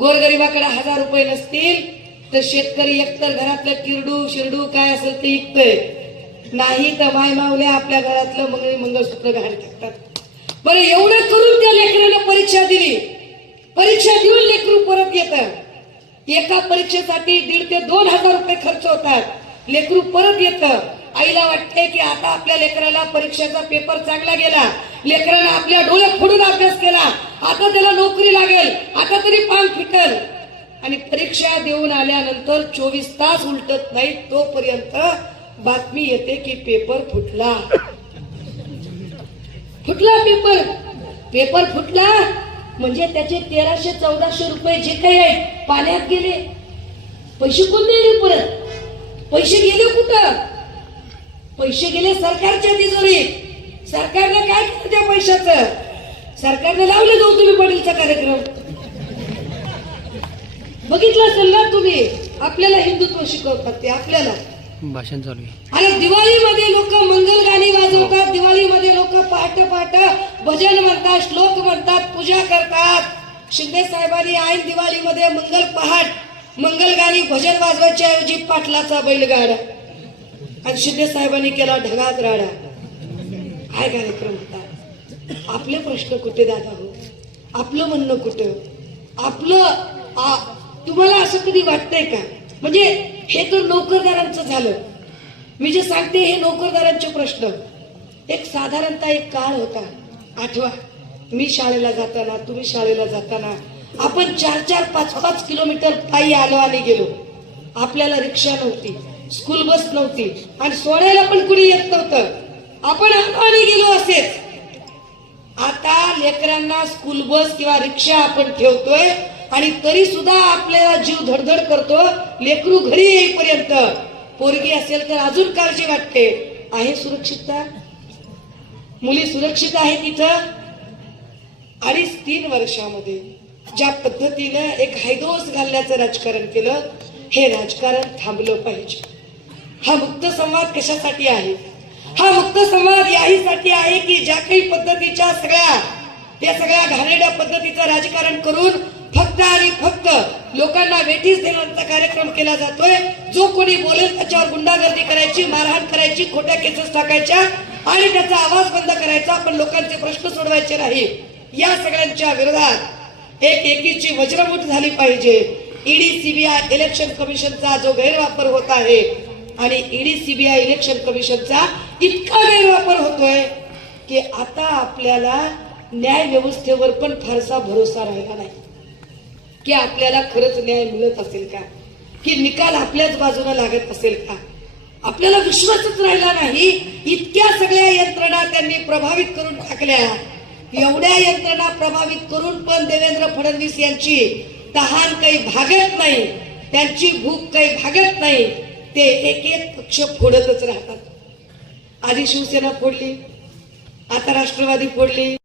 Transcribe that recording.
गोरगरिबाकडे हजार रुपये नसतील तर शेतकरी एकतर घरातलं किरडू शिरडू काय असेल ते इकतय नाही तर माय मावले आपल्या घरातलं मंगळी मंगळसूत्र घाण टाकतात बरं एवढं करून त्या लेकराला परीक्षा दिली. परीक्षा देऊन लेकरू परत येत. एका परीक्षेसाठी दीड ते दोन हजार रुपये खर्च होतात. लेकरू परत येतं. आईला वाटते की आता आपल्या लेकराला परीक्षेचा पेपर चांगला गेला. लेकरानं आपल्या डोळ्यात फोडून अभ्यास केला. आता त्याला नोकरी लागेल. आता तरी पान फिटल. आणि परीक्षा देऊन आल्यानंतर चोवीस तास उलटत नाही तोपर्यंत बातमी येते की पेपर फुटला. फुटला पेपर. पेपर फुटला म्हणजे त्याचे तेराशे चौदाशे रुपये जे काही आहे पाण्यात गेले. पैसे कोण दिले परत? पैसे गेले कुठं? पैसे गेले सरकारच्या तिजोरीत. सरकारनं काय केलं त्या पैशाचं? सरकारने लावले जाऊ तुम्ही पडीलचा कार्यक्रम. बघितलं असेल ना तुम्ही? आपल्याला हिंदुत्व शिकवतात ते आपल्याला. भाषण चालू आणि दिवाळीमध्ये लोक मंगल गाणी वाजवतात दिवाळीमध्ये लोक पहाट पहाट भजन म्हणतात श्लोक म्हणतात पूजा करतात. शिंदे साहेबांनी ऐन दिवाळीमध्ये मंगल पहाट मंगल गाणी भजन वाजवायच्या ऐवजी पाटलाचा बैलगाडा. आणि शिंदे साहेबांनी केला ढगात राडा. काय कार्यक्रम होता. आपले प्रश्न कुठे दादा हो? आपलं म्हणणं कुठं? आपलं आ- तुम्हाला असं कधी वाटतंय का? म्हणजे हे तर नोकरदारांचं झालं. मी जे सांगते हे नोकरदारांचे प्रश्न. एक साधारणतः एक काळ होता. आठवा मी शाळेला जाताना तुम्ही शाळेला जाताना आपण चार चार पाच पाच किलोमीटर पायी आलो आणि गेलो. आपल्याला रिक्षा नव्हती. स्कूल बस नव्हती. आणि सोडायला पण कुणी येत नव्हतं. आपण आम्ही आणि गेलो असेच. आता लेकरांना स्कूल बस किंवा रिक्षा आपण ठेवतोय आणि तरी सुद्धा आपल्याला जीव धडधड करतो लेकरू घरी येईपर्यंत. पोरगी असेल तर अजून काळजी वाटते. आहे सुरक्षितता? मुली सुरक्षित आहे तिथं अडीच तीन वर्षामध्ये ज्या पद्धतीनं एक हैदोस घालण्याचं राजकारण केलं हे राजकारण थांबलं पाहिजे. हा मुक्त संवाद कशासाठी आहे? हा मुक्त संवाद याहीसाठी आहे की ज्या काही पद्धतीच्या सगळ्या त्या सगळ्या घाणेरड्या पद्धतीचं राजकारण करून फक्त आणि फक्त लोकांना वेठीस देण्याचा कार्यक्रम केला जातोय. जो कोणी बोलेल त्याच्यावर गुंडागर्दी करायची मारहाण करायची खोट्या केसेस टाकायच्या आणि त्याचा आवाज बंद करायचा पण लोकांचे प्रश्न सोडवायचे नाही. या सगळ्यांच्या विरोधात एक एकीची वज्रमूठ झाली पाहिजे. ईडी सीबीआय इलेक्शन कमिशनचा जो गैरवापर होत आहे आणि ईडी सीबीआय इलेक्शन कमिशनचा इतका गैरवापर होतोय की आता आपल्याला न्याय व्यवस्थेवर पण फारसा भरोसा राहिला नाही. की आपल्याला खरंच न्याय मिळत असेल का? की निकाल आपल्याच बाजूला लागत असेल का? आपल्याला विश्वासच राहिला नाही. इतक्या सगळ्या यंत्रणा त्यांनी प्रभावित करून टाकल्या. एवढ्या यंत्रणा प्रभावित करून पण देवेंद्र फडणवीस यांची तहान काही भागत नाही. त्यांची भूक काही भागत नाही. ते एक एक पक्ष फोडतच राहतात. आधी शिवसेना फोडली आता राष्ट्रवादी फोडली.